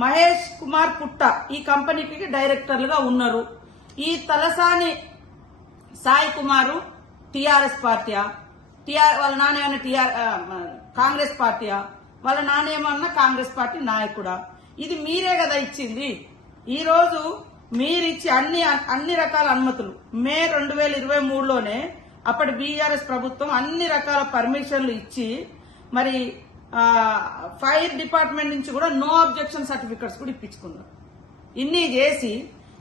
మహేష్ కుమార్ పుట్ట ఈ కంపెనీకి డైరెక్టర్లుగా ఉన్నారు. ఈ తలసాని సాయి కుమారు టిఆర్ఎస్ పార్టీయా, వాళ్ళ నాన్న కాంగ్రెస్ పార్టీయా, వాళ్ళ నాన్న ఏమన్నా కాంగ్రెస్ పార్టీ నాయకుడా? ఇది మీరే కదా ఇచ్చింది. ఈ రోజు మీరిచ్చి అన్ని రకాల అనుమతులు మే 2023లోనే అప్పటి బీఆర్ఎస్ ప్రభుత్వం అన్ని రకాల పర్మిషన్లు ఇచ్చి మరి ఫైర్ డిపార్ట్మెంట్ నుంచి కూడా నో అబ్జెక్షన్ సర్టిఫికెట్స్ కూడా ఇప్పించుకున్నారు. ఇన్ని చేసి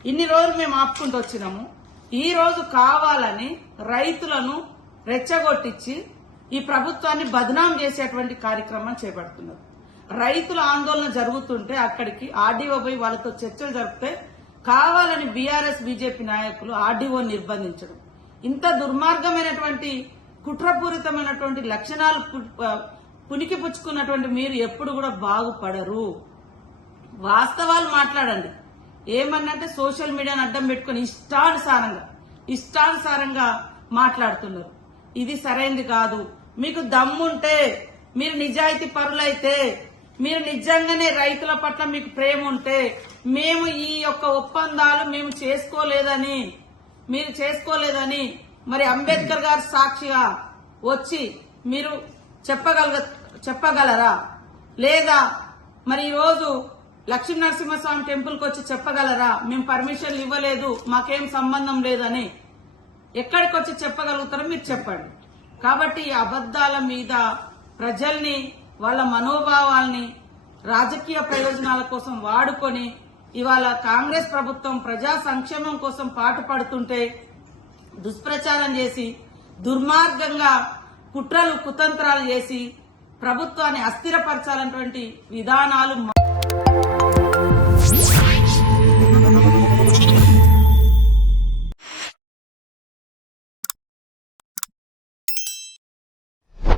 ఇన్ని రోజులు మేము ఆపుకుంటూ వచ్చినాము. ఈ రోజు కావాలని రైతులను రెచ్చగొట్టించి ఈ ప్రభుత్వాన్ని బదనాం చేసేటువంటి కార్యక్రమం చేపడుతున్నారు. రైతుల ఆందోళన జరుగుతుంటే అక్కడికి ఆర్డీఓ పోయి వాళ్ళతో చర్చలు జరిపితే కావాలని బీఆర్ఎస్ బీజేపీ నాయకులు ఆర్డీఓ నిర్బంధించడం, ఇంత దుర్మార్గమైనటువంటి కుట్రపూరితమైనటువంటి లక్షణాలు పునికి పుచ్చుకున్నటువంటి మీరు ఎప్పుడు కూడా బాగుపడరు. వాస్తవాలు మాట్లాడండి. ఏమన్నంటే సోషల్ మీడియాను అడ్డం పెట్టుకుని ఇష్టానుసారంగా మాట్లాడుతున్నారు. ఇది సరైనది కాదు. మీకు దమ్ముంటే, మీరు నిజాయితీ పరులైతే, మీరు నిజంగానే రైతుల పట్ల మీకు ప్రేమ ఉంటే, మేము ఈ యొక్క ఒప్పందాలు మేము చేసుకోలేదని మరి అంబేద్కర్ గారు సాక్షిగా వచ్చి మీరు చెప్పగలరా? లేదా మరి ఈ రోజు లక్ష్మీ నరసింహస్వామి టెంపుల్ కి వచ్చి చెప్పగలరా? మేము పర్మిషన్లు ఇవ్వలేదు, మాకేం సంబంధం లేదని ఎక్కడికి వచ్చి చెప్పగలుగుతారో మీరు చెప్పండి. కాబట్టి ఈ అబద్దాల మీద ప్రజల్ని, వాళ్ళ మనోభావాల్ని రాజకీయ ప్రయోజనాల కోసం వాడుకొని ఇవాళ కాంగ్రెస్ ప్రభుత్వం ప్రజా సంక్షేమం కోసం పాటుపడుతుంటే దుష్ప్రచారం చేసి దుర్మార్గంగా కుట్రలు కుతంత్రాలు చేసి ప్రభుత్వాన్ని అస్థిరపరచాలన్నటువంటి విధానాలు